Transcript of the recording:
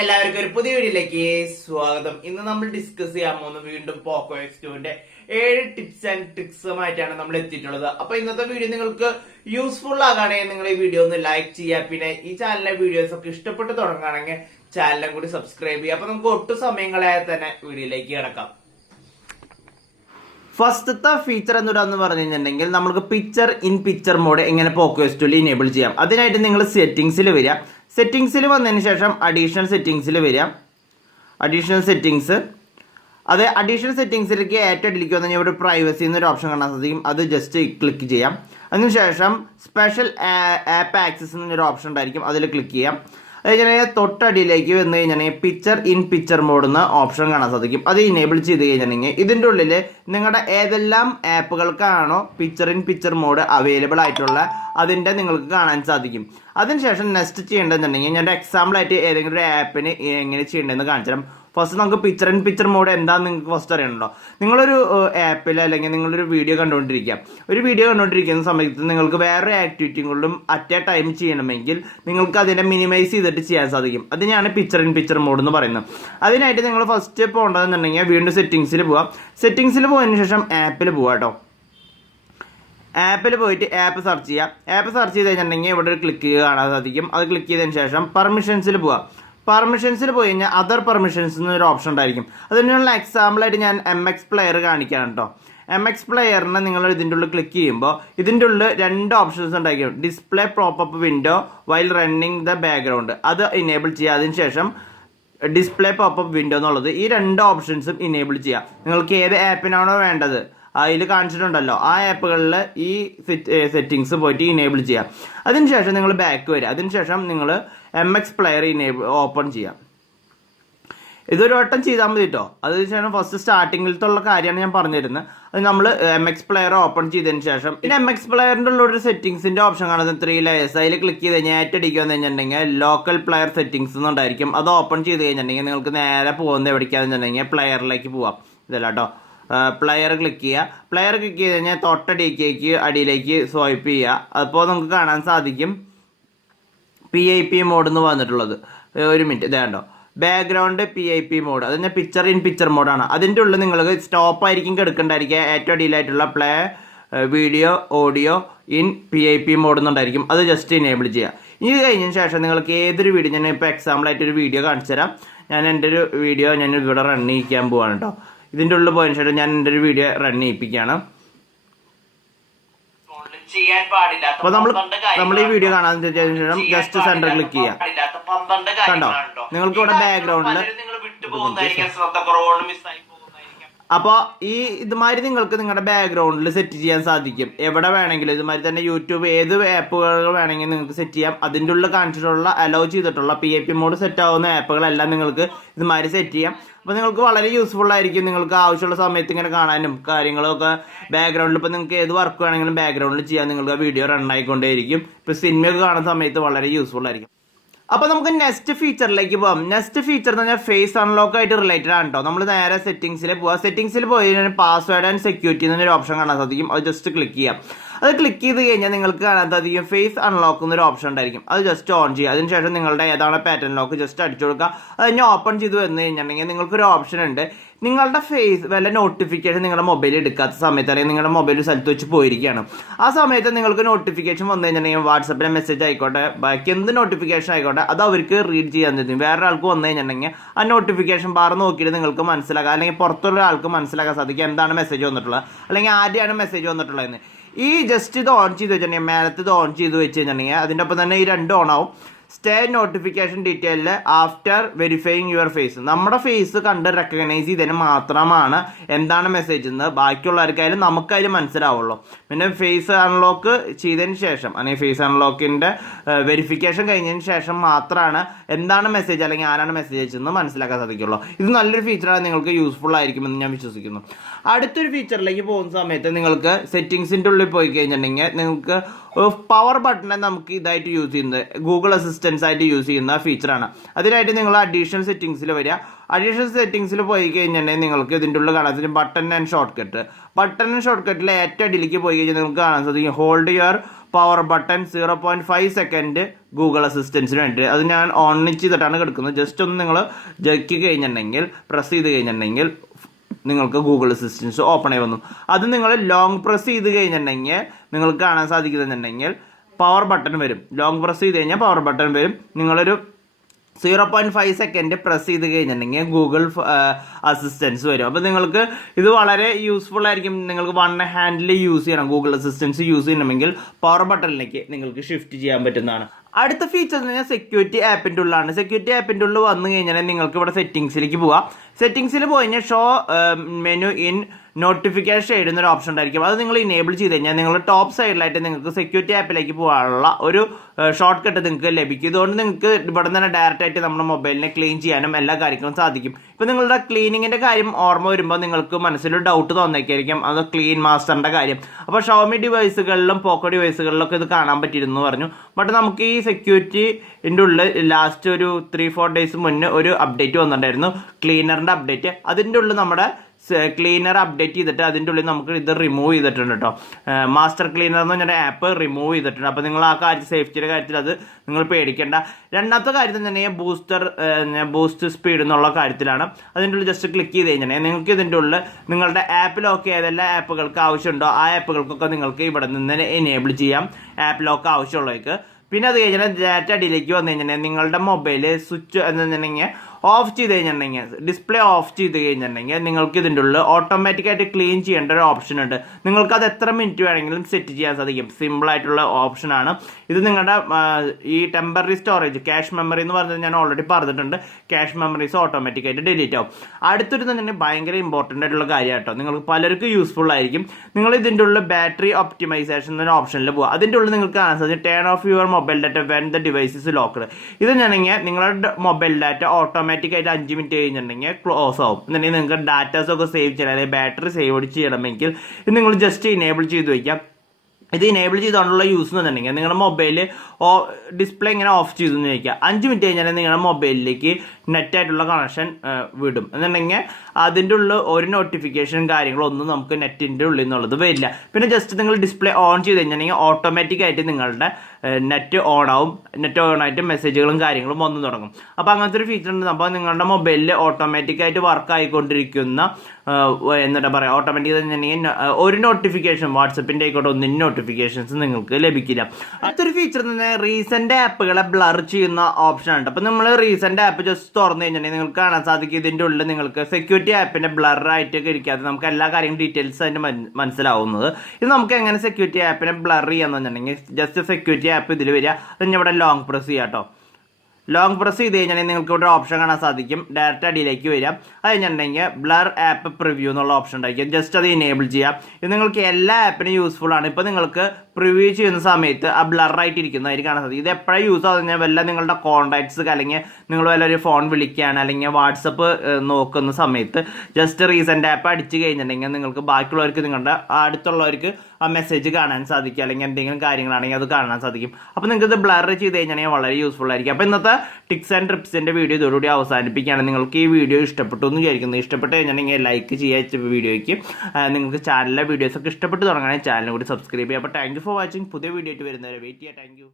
എല്ലാവർക്കും ഒരു പുതിയ വീഡിയോയിലേക്ക് സ്വാഗതം. ഇന്ന് നമ്മൾ ഡിസ്കസ് ചെയ്യാൻ പോകുന്നത് വീണ്ടും പോക്കോ X2ന്റെ 7 ടിപ്സ് ആൻഡ് ട്രിക്സുമായിട്ടാണ് നമ്മൾ എത്തിയിട്ടുള്ളത്. അപ്പൊ ഇന്നത്തെ വീഡിയോ നിങ്ങൾക്ക് യൂസ്ഫുൾ ആകുകയാണെങ്കിൽ നിങ്ങൾ ഈ വീഡിയോ ഒന്ന് ലൈക്ക് ചെയ്യുക. പിന്നെ ഈ ചാനലിലെ വീഡിയോസ് ഒക്കെ ഇഷ്ടപ്പെട്ട് തുടങ്ങുകയാണെങ്കിൽ ചാനലും കൂടി സബ്സ്ക്രൈബ് ചെയ്യുക. അപ്പൊ നമുക്ക് ഒട്ടും സമയം കളയാതെ തന്നെ വീഡിയോയിലേക്ക് കിടക്കാം. ഫസ്റ്റത്തെ ഫീച്ചർ എന്ന് പറഞ്ഞു കഴിഞ്ഞിട്ടുണ്ടെങ്കിൽ നമുക്ക് പിക്ചർ മോഡ് എങ്ങനെ പോക്കോ X2ൽ ഇനേബിൾ ചെയ്യാം. അതിനായിട്ട് നിങ്ങൾ സെറ്റിംഗ്സിൽ വരിക. സെറ്റിംഗ്സിൽ വന്നതിന് ശേഷം അഡീഷണൽ സെറ്റിംഗ്സിൽ വരിക. അഡീഷണൽ സെറ്റിംഗ്സിലേക്ക് ഏറ്റവും അടിയിലേക്ക് വന്നു കഴിഞ്ഞാൽ ഇവിടെ പ്രൈവസി എന്നൊരു ഓപ്ഷൻ കാണാൻ സാധിക്കും. അത് ജസ്റ്റ് ക്ലിക്ക് ചെയ്യാം. അതിനുശേഷം സ്പെഷ്യൽ ആപ്പ് ആക്സസ് എന്നൊരു ഓപ്ഷൻ ഉണ്ടായിരിക്കും, അതിൽ ക്ലിക്ക് ചെയ്യാം. അതുകഴിഞ്ഞാൽ തൊട്ടടിയിലേക്ക് വന്നു കഴിഞ്ഞിട്ടുണ്ടെങ്കിൽ പിക്ചർ മോഡ് എന്ന ഓപ്ഷൻ കാണാൻ സാധിക്കും. അത് ഇനേബിൾ ചെയ്ത് കഴിഞ്ഞിട്ടുണ്ടെങ്കിൽ ഇതിൻ്റെ ഉള്ളിൽ നിങ്ങളുടെ ഏതെല്ലാം ആപ്പുകൾക്കാണോ പിക്ചർ മോഡ് അവൈലബിൾ ആയിട്ടുള്ള അതിൻ്റെ നിങ്ങൾക്ക് കാണാൻ സാധിക്കും. അതിനുശേഷം നെക്സ്റ്റ് ചെയ്യേണ്ടതെന്നുണ്ടെങ്കിൽ ഞാൻ എക്സാമ്പിളായിട്ട് ഏതെങ്കിലും ഒരു ആപ്പിന് എങ്ങനെ ചെയ്യേണ്ടതെന്ന് കാണിച്ചു തരാം. ഫസ്റ്റ് നമുക്ക് പിക്ചർ മോഡ് എന്താണെന്ന് നിങ്ങൾക്ക് ഫസ്റ്റ് അറിയണമല്ലോ. നിങ്ങളൊരു ആപ്പിൽ അല്ലെങ്കിൽ നിങ്ങളൊരു വീഡിയോ കണ്ടുകൊണ്ടിരിക്കുന്ന സമയത്ത് നിങ്ങൾക്ക് വേറെ ആക്ടിവിറ്റികളിലും അറ്റ് എ ടൈം ചെയ്യണമെങ്കിൽ നിങ്ങൾക്ക് അതിനെ മിനിമൈസ് ചെയ്തിട്ട് ചെയ്യാൻ സാധിക്കും. അതിനാണ് പിക്ചർ മോഡ് എന്ന് പറയുന്നത്. അതിനായിട്ട് നിങ്ങൾ ഫസ്റ്റ് പോകേണ്ടതെന്നുണ്ടെങ്കിൽ വീണ്ടും സെറ്റിംഗ്സിൽ പോവാം. സെറ്റിംഗ്സിൽ പോയതിനു ശേഷം ആപ്പിൽ പോവാം കേട്ടോ. ആപ്പിൽ പോയിട്ട് ആപ്പ് സെർച്ച് ചെയ്യാം. ആപ്പ് സെർച്ച് ചെയ്ത് കഴിഞ്ഞിട്ടുണ്ടെങ്കിൽ ഇവിടെ ഒരു ക്ലിക്ക് കാണാൻ സാധിക്കും. അത് ക്ലിക്ക് ചെയ്തതിന് ശേഷം പെർമിഷൻസിൽ പോവാം. പെർമിഷൻസിൽ പോയി കഴിഞ്ഞാൽ അതർ പെർമിഷൻസ് എന്നൊരു ഓപ്ഷൻ ഉണ്ടായിരിക്കും. അതിനുള്ള എക്സാമ്പിളായിട്ട് ഞാൻ MX പ്ലെയർ കാണിക്കാം കേട്ടോ. MX പ്ലെയറിന് നിങ്ങൾ ഇതിൻ്റെ ഉള്ളിൽ ക്ലിക്ക് ചെയ്യുമ്പോൾ ഇതിൻ്റെ ഉള്ളിൽ 2 ഓപ്ഷൻസ് ഉണ്ടായിരിക്കും. Display popup window while running the background, അത് ഇനേബിൾ ചെയ്യുക. അതിനുശേഷം ഡിസ്പ്ലേ പോപ്പപ്പ് വിൻഡോ എന്നുള്ളത്, ഈ 2 ഓപ്ഷൻസും ഇനേബിൾ ചെയ്യുക. നിങ്ങൾക്ക് ഏത് ആപ്പിനാണോ വേണ്ടത് അതിൽ കാണിച്ചിട്ടുണ്ടല്ലോ ആ ആപ്പുകളിൽ ഈ സെറ്റിങ്സ് പോയിട്ട് ഇനേബിൾ ചെയ്യാം. അതിനുശേഷം നിങ്ങൾ ബാക്ക് വരിക. അതിനുശേഷം നിങ്ങൾ MX പ്ലെയർ ഓപ്പൺ ചെയ്യാം. ഇതൊരു വട്ടം ചെയ്താൽ മതി കേട്ടോ. അതിനുശേഷം ഫസ്റ്റ് സ്റ്റാർട്ടിങ്ങിലത്തുള്ള കാര്യമാണ് ഞാൻ പറഞ്ഞിരുന്നത്. അത് നമ്മൾ MX പ്ലെയർ ഓപ്പൺ ചെയ്തതിന് ശേഷം പിന്നെ MX പ്ലെയറിൻ്റെ ഉള്ള ഒരു സെറ്റിംഗ്സിൻ്റെ ഓപ്ഷൻ കാണുന്നത് 3 layers. അതിൽ ക്ലിക്ക് ചെയ്ത് കഴിഞ്ഞാൽ ഏറ്റടിക്കുക എന്ന് കഴിഞ്ഞിട്ടുണ്ടെങ്കിൽ ലോക്കൽ പ്ലെയർ സെറ്റിംഗ്സ് എന്നുണ്ടായിരിക്കും. അത് ഓപ്പൺ ചെയ്ത് കഴിഞ്ഞിട്ടുണ്ടെങ്കിൽ നിങ്ങൾക്ക് നേരെ പോകുന്നത് എവിടേക്കാന്ന് വെച്ചിട്ടുണ്ടെങ്കിൽ പ്ലെയറിലേക്ക് പോവാം. ഇതല്ല കേട്ടോ, പ്ലെയർ ക്ലിക്ക് ചെയ്യുക. പ്ലെയർ ക്ലിക്ക് ചെയ്ത് കഴിഞ്ഞാൽ തൊട്ടടിയിലേക്ക് അടിയിലേക്ക് സ്വൈപ്പ് ചെയ്യുക. അപ്പോൾ നമുക്ക് കാണാൻ സാധിക്കും PIP മോഡ് എന്ന് വന്നിട്ടുള്ളത്. ഒരു മിനിറ്റ്, ഇതാണ്ടോ ബാക്ക്ഗ്രൗണ്ട് PIP മോഡ്. അതിൻ്റെ പിക്ചർ മോഡാണ്. അതിൻ്റെ ഉള്ളിൽ നിങ്ങൾക്ക് സ്റ്റോപ്പ് ആയിരിക്കും എടുക്കേണ്ടായിരിക്കുക. ഏറ്റവും അടിയിലായിട്ടുള്ള play video audio in PIP mode എന്നുണ്ടായിരിക്കും. അത് ജസ്റ്റ് ഇനേബിൾ ചെയ്യുക. ഇത് കഴിഞ്ഞതിന് ശേഷം നിങ്ങൾക്ക് ഏതൊരു വീഡിയോ, ഞാൻ ഇപ്പോൾ എക്സാമ്പിളായിട്ടൊരു വീഡിയോ കാണിച്ചു തരാം. ഞാൻ എൻ്റെ ഒരു വീഡിയോ ഞാൻ ഇവിടെ റൺ ചെയ്യിക്കാൻ പോവാണ് കേട്ടോ. ഇതിൻ്റെ ഉള്ളിൽ പോയതിനു ശേഷം ഞാൻ എൻ്റെ ഒരു വീഡിയോ റൺ ചെയ്യിപ്പിക്കുകയാണ്. അപ്പോൾ നമ്മൾ ഈ വീഡിയോ കാണാൻ ശേഷം ജസ്റ്റ് സെൻറ്റർ ക്ലിക്ക് ചെയ്യാം. കണ്ടോ, നിങ്ങൾക്ക് ഇവിടെ ബാക്ക്ഗ്രൗണ്ടിൽ അപ്പോൾ ഈ ഇതുമാതിരി നിങ്ങൾക്ക് നിങ്ങളുടെ ബാക്ക്ഗ്രൗണ്ടിൽ സെറ്റ് ചെയ്യാൻ സാധിക്കും. എവിടെ വേണമെങ്കിലും ഇതുമാതിരി തന്നെ യൂട്യൂബ് ഏത് ആപ്പുകൾ വേണമെങ്കിലും നിങ്ങൾക്ക് സെറ്റ് ചെയ്യാം. അതിൻ്റെ ഉള്ളിൽ കാണിച്ചിട്ടുള്ള അലോ ചെയ്തിട്ടുള്ള PIP മോഡ് സെറ്റ് ആവുന്ന ആപ്പുകളെല്ലാം നിങ്ങൾക്ക് ഇതുമാതിരി സെറ്റ് ചെയ്യാം. അപ്പോൾ നിങ്ങൾക്ക് വളരെ യൂസ്ഫുൾ ആയിരിക്കും. നിങ്ങൾക്ക് ആവശ്യമുള്ള സമയത്ത് ഇങ്ങനെ കാണാനും കാര്യങ്ങളൊക്കെ ബാക്ക്ഗ്രൗണ്ടിൽ ഇപ്പോൾ നിങ്ങൾക്ക് ഏത് വർക്ക് വേണമെങ്കിലും ബാക്ക്ഗ്രൗണ്ടിൽ ചെയ്യാൻ നിങ്ങൾക്ക് ആ വീഡിയോ റൺ ആയിക്കൊണ്ടേയിരിക്കും. ഇപ്പോൾ സിനിമയൊക്കെ കാണുന്ന സമയത്ത് വളരെ യൂസ്ഫുൾ ആയിരിക്കും. അപ്പോൾ നമുക്ക് നെക്സ്റ്റ് ഫീച്ചറിലേക്ക് പോകാം. നെക്സ്റ്റ് ഫീച്ചർ എന്ന് പറഞ്ഞാൽ ഫേസ് അൺലോക്ക് ആയിട്ട് റിലേറ്റഡ് ആണ് കേട്ടോ. നമ്മൾ നേരെ സെറ്റിംഗ്സിൽ പോകാം. സെറ്റിംഗ്സിൽ പോയി കഴിഞ്ഞാൽ പാസ്വേഡ് ആൻഡ് സെക്യൂരിറ്റി എന്നൊരു ഓപ്ഷൻ കാണാൻ സാധിക്കും. അത് ജസ്റ്റ് ക്ലിക്ക് ചെയ്യാം. അത് ക്ലിക്ക് ചെയ്ത് കഴിഞ്ഞാൽ നിങ്ങൾക്ക് കാണാൻ സാധിക്കും ഫേസ് അൺലോക്ക് എന്നൊരു ഓപ്ഷൻ ഉണ്ടായിരിക്കും. അത് ജസ്റ്റ് ഓൺ ചെയ്യുക. അതിനുശേഷം നിങ്ങളുടെ ഏതാണ് പാറ്റേൺ ലോക്ക് ജസ്റ്റ് അടിച്ചു കൊടുക്കുക. അത് കഴിഞ്ഞ് ഓപ്പൺ ചെയ്ത് വന്നു കഴിഞ്ഞിട്ടുണ്ടെങ്കിൽ നിങ്ങൾക്കൊരു ഓപ്ഷൻ ഉണ്ട്. നിങ്ങളുടെ ഫേസ് വല്ല നോട്ടിഫിക്കേഷൻ നിങ്ങളുടെ മൊബൈൽ എടുക്കാത്ത സമയത്ത് അല്ലെങ്കിൽ നിങ്ങളുടെ മൊബൈൽ സ്ഥലത്ത് വെച്ച് പോയിരിക്കുകയാണ്, ആ സമയത്ത് നിങ്ങൾക്ക് നോട്ടിഫിക്കേഷൻ വന്നു കഴിഞ്ഞിട്ടുണ്ടെങ്കിൽ വാട്സപ്പിലെ മെസ്സേജ് ആയിക്കോട്ടെ ബാക്കി എന്ത് നോട്ടിഫിക്കേഷൻ ആയിക്കോട്ടെ അത് അവർക്ക് റീഡ് ചെയ്യാൻ സാധിക്കും. വേറെ ആൾക്ക് വന്നു കഴിഞ്ഞിട്ടുണ്ടെങ്കിൽ ആ നോട്ടിഫിക്കേഷൻ ബാർ നോക്കിയിട്ട് നിങ്ങൾക്ക് മനസ്സിലാക്കാം, അല്ലെങ്കിൽ പുറത്തുള്ള ആൾക്ക് മനസ്സിലാക്കാൻ സാധിക്കും എന്താണ് മെസ്സേജ് വന്നിട്ടുള്ളത് അല്ലെങ്കിൽ ആദ്യമാണ് മെസ്സേജ് വന്നിട്ടുള്ളതെന്ന്. ഈ ജസ്റ്റ് ഇത് ഓൺ ചെയ്ത് വെച്ചിട്ടുണ്ടെങ്കിൽ മേലത്ത് ഇത് ഓൺ ചെയ്ത് വെച്ച് കഴിഞ്ഞിട്ടുണ്ടെങ്കിൽ അതിൻ്റെ ഒപ്പം തന്നെ ഈ 2 ഓൺ ആവും. സ്റ്റേ നോട്ടിഫിക്കേഷൻ ഡീറ്റെയിലിൽ ആഫ്റ്റർ വെരിഫൈയിങ് യുവർ ഫേസ്, നമ്മുടെ ഫേസ് കണ്ട് റെക്കഗ്നൈസ് ചെയ്തതിന് മാത്രമാണ് എന്താണ് മെസ്സേജ് എന്ന് ബാക്കിയുള്ളവർക്കായാലും നമുക്കായാലും മനസ്സിലാവുള്ളൂ. പിന്നെ ഫേസ് അൺലോക്ക് ചെയ്തതിന് ശേഷം അല്ലെങ്കിൽ ഫേസ് അൺലോക്കിൻ്റെ വെരിഫിക്കേഷൻ കഴിഞ്ഞതിന് ശേഷം മാത്രമാണ് എന്താണ് മെസ്സേജ് അല്ലെങ്കിൽ ആരാണ് മെസ്സേജ് അയച്ചതെന്ന് മനസ്സിലാക്കാൻ സാധിക്കുള്ളൂ. ഇത് നല്ലൊരു ഫീച്ചറാണ്, നിങ്ങൾക്ക് യൂസ്ഫുൾ ആയിരിക്കുമെന്ന് ഞാൻ വിശ്വസിക്കുന്നു. അടുത്തൊരു ഫീച്ചറിലേക്ക് പോകുന്ന സമയത്ത് നിങ്ങൾക്ക് സെറ്റിങ്സിൻ്റെ ഉള്ളിൽ പോയി കഴിഞ്ഞിട്ടുണ്ടെങ്കിൽ നിങ്ങൾക്ക് പവർ ബട്ടനെ നമുക്ക് ഇതായിട്ട് യൂസ് ചെയ്യുന്നത് ഗൂഗിൾ അസിസ്റ്റൻസ് ആയിട്ട് യൂസ് ചെയ്യുന്ന ഫീച്ചറാണ്. അതിനായിട്ട് നിങ്ങൾ അഡീഷണൽ സെറ്റിങ്സിൽ വരിക. അഡീഷണൽ സെറ്റിങ്സിൽ പോയി കഴിഞ്ഞിട്ടുണ്ടെങ്കിൽ നിങ്ങൾക്ക് ഇതിൻ്റെ ഉള്ളിൽ കാണാൻ ബട്ടൺ ആൻഡ് ഷോർട്ട് കട്ടിൽ ഏറ്റവും അടിയിലേക്ക് പോയി കഴിഞ്ഞാൽ നിങ്ങൾക്ക് കാണാൻ സാധിക്കും hold your power button 0.5 second Google അസിസ്റ്റൻസിന് വേണ്ടി. അത് ഞാൻ ഓൺ ചെയ്തിട്ടാണ് കിടക്കുന്നത്. ജസ്റ്റ് ഒന്ന് നിങ്ങൾ ജക്കി കഴിഞ്ഞിട്ടുണ്ടെങ്കിൽ, പ്രസ് ചെയ്ത് കഴിഞ്ഞിട്ടുണ്ടെങ്കിൽ നിങ്ങൾക്ക് ഗൂഗിൾ അസിസ്റ്റൻസ് ഓപ്പൺ ആയി വന്നു. അത് നിങ്ങൾ ലോങ് പ്രസ് ചെയ്ത് കഴിഞ്ഞിട്ടുണ്ടെങ്കിൽ നിങ്ങൾക്ക് കാണാൻ സാധിക്കുന്നുണ്ടെങ്കിൽ പവർ ബട്ടൺ വരും. ലോങ് പ്രസ് ചെയ്ത് കഴിഞ്ഞാൽ പവർ ബട്ടൺ വരും. നിങ്ങളൊരു 0.5 സെക്കൻഡ് പ്രസ് ചെയ്ത് കഴിഞ്ഞിട്ടുണ്ടെങ്കിൽ ഗൂഗിൾ അസിസ്റ്റൻസ് വരും. അപ്പോൾ നിങ്ങൾക്ക് ഇത് വളരെ യൂസ്ഫുൾ ആയിരിക്കും. നിങ്ങൾക്ക് വൺ ഹാൻഡിൽ യൂസ് ചെയ്യണം. ഗൂഗിൾ അസിസ്റ്റൻസ് യൂസ് ചെയ്യണമെങ്കിൽ പവർ ബട്ടണിലേക്ക് നിങ്ങൾക്ക് ഷിഫ്റ്റ് ചെയ്യാൻ പറ്റുന്നതാണ്. അടുത്ത ഫീച്ചർ എന്ന് പറഞ്ഞാൽ സെക്യൂരിറ്റി ആപ്പിൻ്റെ ഉള്ളിലാണ്. സെക്യൂരിറ്റി ആപ്പിൻ്റെ ഉള്ളിൽ വന്നു കഴിഞ്ഞാൽ നിങ്ങൾക്ക് ഇവിടെ സെറ്റിംഗ്സിലേക്ക് പോവാം. സെറ്റിംഗ്സിൽ പോയി കഴിഞ്ഞാൽ ഷോ മെനു ഇൻ നോട്ടിഫിക്കേഷൻ എഴുതുന്ന ഒരു ഓപ്ഷൻ ഉണ്ടായിരിക്കും. അത് നിങ്ങൾ ഇനേബിൾ ചെയ്ത് കഴിഞ്ഞാൽ നിങ്ങൾ ടോപ്പ് സൈഡിലായിട്ട് നിങ്ങൾക്ക് സെക്യൂരിറ്റി ആപ്പിലേക്ക് പോകാനുള്ള ഒരു ഷോർട്ട് കട്ട് നിങ്ങൾക്ക് ലഭിക്കും. ഇതുകൊണ്ട് നിങ്ങൾക്ക് ഇവിടെ തന്നെ ഡയറക്റ്റ് ആയിട്ട് നമ്മുടെ മൊബൈലിനെ ക്ലീൻ ചെയ്യാനും എല്ലാ കാര്യങ്ങളും സാധിക്കും. ഇപ്പോൾ നിങ്ങളുടെ ക്ലീനിങ്ങിൻ്റെ കാര്യം ഓർമ്മ വരുമ്പോൾ നിങ്ങൾക്ക് മനസ്സിലൊരു ഡൗട്ട് തോന്നിയേക്കായിരിക്കും, അത് ക്ലീൻ മാസ്റ്ററിൻ്റെ കാര്യം. അപ്പോൾ ഷോമി ഡിവൈസുകളിലും പോക്കോ ഡിവൈസുകളിലൊക്കെ ഇത് കാണാൻ പറ്റിയിരുന്നു പറഞ്ഞു. ബട്ട് നമുക്ക് ഈ സെക്യൂരിറ്റിൻ്റെ ഉള്ളിൽ ലാസ്റ്റ് ഒരു 3-4 ഡേയ്സ് മുന്നേ ഒരു അപ്ഡേറ്റ് വന്നിട്ടുണ്ടായിരുന്നു, ക്ലീനറിൻ്റെ അപ്ഡേറ്റ്. അതിൻ്റെ ഉള്ളിൽ നമ്മുടെ ക്ലീനർ അപ്ഡേറ്റ് ചെയ്തിട്ട് അതിൻ്റെ ഉള്ളിൽ നമുക്ക് ഇത് റിമൂവ് ചെയ്തിട്ടുണ്ട് കേട്ടോ. മാസ്റ്റർ ക്ലീനർ എന്ന് പറഞ്ഞ ആപ്പ് റിമൂവ് ചെയ്തിട്ടുണ്ട്. അപ്പോൾ നിങ്ങൾ ആ കാര്യം സേഫ്റ്റിയുടെ കാര്യത്തിൽ അത് നിങ്ങൾ പേടിക്കേണ്ട. രണ്ടാമത്തെ കാര്യത്തിൽ തന്നെ ബൂസ്റ്റ് സ്പീഡ് എന്നുള്ള കാര്യത്തിലാണ്. അതിൻ്റെ ഉള്ളിൽ ജസ്റ്റ് ക്ലിക്ക് ചെയ്ത് കഴിഞ്ഞാൽ നിങ്ങൾക്ക് ഇതിൻ്റെ ഉള്ളിൽ നിങ്ങളുടെ ആപ്പ് ലോക്ക് ഏതെല്ലാം ആപ്പുകൾക്ക് ആവശ്യമുണ്ടോ ആ ആപ്പുകൾക്കൊക്കെ നിങ്ങൾക്ക് ഇവിടെ നിന്ന് എനേബിൾ ചെയ്യാം, ആപ്പ് ലോക്ക് ആവശ്യമുള്ളവർക്ക്. പിന്നെ അത് കഴിഞ്ഞാൽ ഡാറ്റ അടിയിലേക്ക് വന്നു കഴിഞ്ഞാൽ നിങ്ങളുടെ മൊബൈൽ സ്വിച്ച് എന്ന് ഓഫ് ചെയ്ത് കഴിഞ്ഞിട്ടുണ്ടെങ്കിൽ, ഡിസ്പ്ലേ ഓഫ് ചെയ്ത് കഴിഞ്ഞിട്ടുണ്ടെങ്കിൽ നിങ്ങൾക്ക് ഇതിൻ്റെ ഉള്ളിൽ ഓട്ടോമാറ്റിക്കായിട്ട് ക്ലീൻ ചെയ്യേണ്ട ഒരു ഓപ്ഷൻ ഉണ്ട്. നിങ്ങൾക്ക് അത് എത്ര മിനിറ്റ് വേണമെങ്കിലും സെറ്റ് ചെയ്യാൻ സാധിക്കും. സിമ്പിളായിട്ടുള്ള ഓപ്ഷനാണ് ഇത്. നിങ്ങളുടെ ഈ ടെമ്പററി സ്റ്റോറേജ് ക്യാഷ് മെമ്മറി എന്ന് പറഞ്ഞത് ഞാൻ ഓൾറെഡി പറഞ്ഞിട്ടുണ്ട്. ക്യാഷ് മെമ്മറീസ് ഓട്ടോമാറ്റിക്കായിട്ട് ഡിലീറ്റ് ആവും. അടുത്തൊരു തന്നെ ഭയങ്കര ഇമ്പോർട്ടൻ്റ് ആയിട്ടുള്ള കാര്യം കേട്ടോ, നിങ്ങൾക്ക് പലർക്കും യൂസ്ഫുൾ ആയിരിക്കും. നിങ്ങൾ ഇതിൻ്റെ ഉള്ളിൽ ബാറ്ററി ഒപ്റ്റിമൈസേഷൻ എന്നൊരു ഓപ്ഷനിൽ പോകുക. അതിൻ്റെ ഉള്ളിൽ നിങ്ങൾക്ക് കാണാൻ സാധിക്കും turn of your mobile data when the device is locked. ഇത് ഞാനെങ്കിൽ നിങ്ങളുടെ മൊബൈൽ ഡാറ്റ ഓട്ടോമാറ്റിക്കായിട്ട് 5 മിനിറ്റ് കഴിഞ്ഞിട്ടുണ്ടെങ്കിൽ ക്ലോസ് ആവും. എന്നുണ്ടെങ്കിൽ നിങ്ങൾക്ക് ഡാറ്റാസ് ഒക്കെ സേവ് ചെയ്യണം, അല്ലെങ്കിൽ ബാറ്ററി സേവ് ചെയ്യണമെങ്കിൽ ഇത് നിങ്ങൾ ജസ്റ്റ് ഇനേബിൾ ചെയ്ത് വയ്ക്കാം. ഇത് ഇനേബിൾ ചെയ്തുകൊണ്ടുള്ള യൂസ് എന്നുണ്ടെങ്കിൽ നിങ്ങളുടെ മൊബൈൽ ഡിസ്പ്ലേ ഇങ്ങനെ ഓഫ് ചെയ്തു എന്ന് ചോദിക്കുക. 5 മിനിറ്റ് കഴിഞ്ഞാൽ നിങ്ങളുടെ മൊബൈലിലേക്ക് നെറ്റായിട്ടുള്ള കണക്ഷൻ വിടും. എന്നുണ്ടെങ്കിൽ അതിൻ്റെ ഉള്ളിൽ ഒരു നോട്ടിഫിക്കേഷൻ കാര്യങ്ങളൊന്നും നമുക്ക് നെറ്റിൻ്റെ ഉള്ളിൽ നിന്നുള്ളത് വരില്ല. പിന്നെ ജസ്റ്റ് നിങ്ങൾ ഡിസ്പ്ലേ ഓൺ ചെയ്ത് കഴിഞ്ഞിട്ടുണ്ടെങ്കിൽ ഓട്ടോമാറ്റിക്കായിട്ട് നിങ്ങളുടെ നെറ്റ് ഓൺ ആവും. നെറ്റ് ഓൺ ആയിട്ട് മെസ്സേജുകളും കാര്യങ്ങളും വന്നു തുടങ്ങും. അപ്പോൾ അങ്ങനത്തെ ഒരു ഫീച്ചർ ഉണ്ട്. അപ്പോൾ നിങ്ങളുടെ മൊബൈലിൽ ഓട്ടോമാറ്റിക്കായിട്ട് വർക്ക് ആയിക്കൊണ്ടിരിക്കുന്ന എന്നിട്ട് പറയാം ഓട്ടോമാറ്റിക് ഒരു നോട്ടിഫിക്കേഷൻ വാട്സപ്പിൻ്റെ ആയിക്കോട്ടെ ഒന്നിനും നോട്ടിഫിക്കേഷൻസ് നിങ്ങൾക്ക് ലഭിക്കില്ല. അടുത്തൊരു ഫീച്ചർ തന്നെ റീസെന്റ് ആപ്പുകളെ ബ്ലർ ചെയ്യുന്ന ഓപ്ഷൻ ഉണ്ട്. അപ്പോൾ നമ്മൾ റീസെന്റ് ആപ്പ് ജസ്റ്റ് തുറന്നു കഴിഞ്ഞിട്ടുണ്ടെങ്കിൽ നിങ്ങൾക്ക് കാണാൻ സാധിക്കും ഇതിൻ്റെ ഉള്ളിൽ നിങ്ങൾക്ക് സെക്യൂരിറ്റി ആപ്പിന്റെ ബ്ലർ ആയിട്ടൊക്കെ ഇരിക്കാതെ നമുക്ക് എല്ലാ കാര്യങ്ങളും ഡീറ്റെയിൽസ് അതിന് മനസ്സിലാവുന്നത്. ഇത് നമുക്ക് എങ്ങനെ സെക്യൂരിറ്റി ആപ്പിനെ ബ്ലർ ചെയ്യാന്ന് പറഞ്ഞിട്ടുണ്ടെങ്കിൽ ജസ്റ്റ് സെക്യൂരിറ്റി ആപ്പ് ഇതിൽ വരിക, അതിന് ഇവിടെ ലോങ് പ്രസ് ചെയ്യാം കേട്ടോ. ലോങ് പ്രസ് ചെയ്ത് കഴിഞ്ഞാൽ നിങ്ങൾക്ക് ഇവിടെ ഓപ്ഷൻ കാണാൻ സാധിക്കും, ഡയറക്റ്റ് അടിയിലേക്ക് വരാം. അത് കഴിഞ്ഞിട്ടുണ്ടെങ്കിൽ ബ്ലർ ആപ്പ് പ്രിവ്യൂ എന്നുള്ള ഓപ്ഷൻ ഉണ്ടായിരിക്കും. ജസ്റ്റ് അത് ഇനേബിൾ ചെയ്യാം. ഇത് നിങ്ങൾക്ക് എല്ലാ ആപ്പിനും യൂസ്ഫുൾ ആണ്. ഇപ്പോൾ നിങ്ങൾക്ക് പ്രിവ്യൂ ചെയ്യുന്ന സമയത്ത് ആ ബ്ലർ ആയിട്ടിരിക്കുന്നതായിരിക്കും കാണാൻ സാധിക്കും. ഇത് എപ്പോഴും യൂസ് ആകുന്ന വല്ല നിങ്ങളുടെ കോൺടാക്ട്സ് അല്ലെങ്കിൽ നിങ്ങൾ വല്ല ഒരു ഫോൺ വിളിക്കുകയാണ് അല്ലെങ്കിൽ വാട്സപ്പ് നോക്കുന്ന സമയത്ത് ജസ്റ്റ് റീസെന്റ് ആപ്പ് അടിച്ചു കഴിഞ്ഞിട്ടുണ്ടെങ്കിൽ നിങ്ങൾക്ക് ബാക്കിയുള്ളവർക്ക് നിങ്ങളുടെ അടുത്തുള്ളവർക്ക് ആ മെസ്സേജ് കാണാൻ സാധിക്കും, അല്ലെങ്കിൽ എന്തെങ്കിലും കാര്യങ്ങളാണെങ്കിൽ അത് കാണാൻ സാധിക്കും. അപ്പോൾ നിങ്ങൾക്ക് ഇത് ബ്ലർ ചെയ്ത് കഴിഞ്ഞാൽ വളരെ യൂസ്ഫുൾ ആയിരിക്കും. അപ്പോൾ ഇന്നത്തെ ടിപ്സ് ആൻഡ് ട്രിപ്സിൻ്റെ വീഡിയോ ഇതോടുകൂടി അവസാനിപ്പിക്കുകയാണ്. നിങ്ങൾക്ക് ഈ വീഡിയോ ഇഷ്ടപ്പെട്ടു എന്ന് വിചാരിക്കുന്നു. ഇഷ്ടപ്പെട്ട് കഴിഞ്ഞിട്ടുണ്ടെങ്കിൽ ലൈക്ക് ചെയ്യുക വീഡിയോയ്ക്ക്. നിങ്ങൾക്ക് ചാനലിലെ വീഡിയോസൊക്കെ ഇഷ്ടപ്പെട്ട് തുടങ്ങുകയാണെങ്കിൽ ചാനൽ കൂടി സബ്സ്ക്രൈബ് ചെയ്യുക. അപ്പോൾ താങ്ക് യു ഫോർ വാച്ചിങ്. പുതിയ വീഡിയോ ആയിട്ട് വരുന്നവരെ വെയിറ്റ് ചെയ്യുക. Thank you.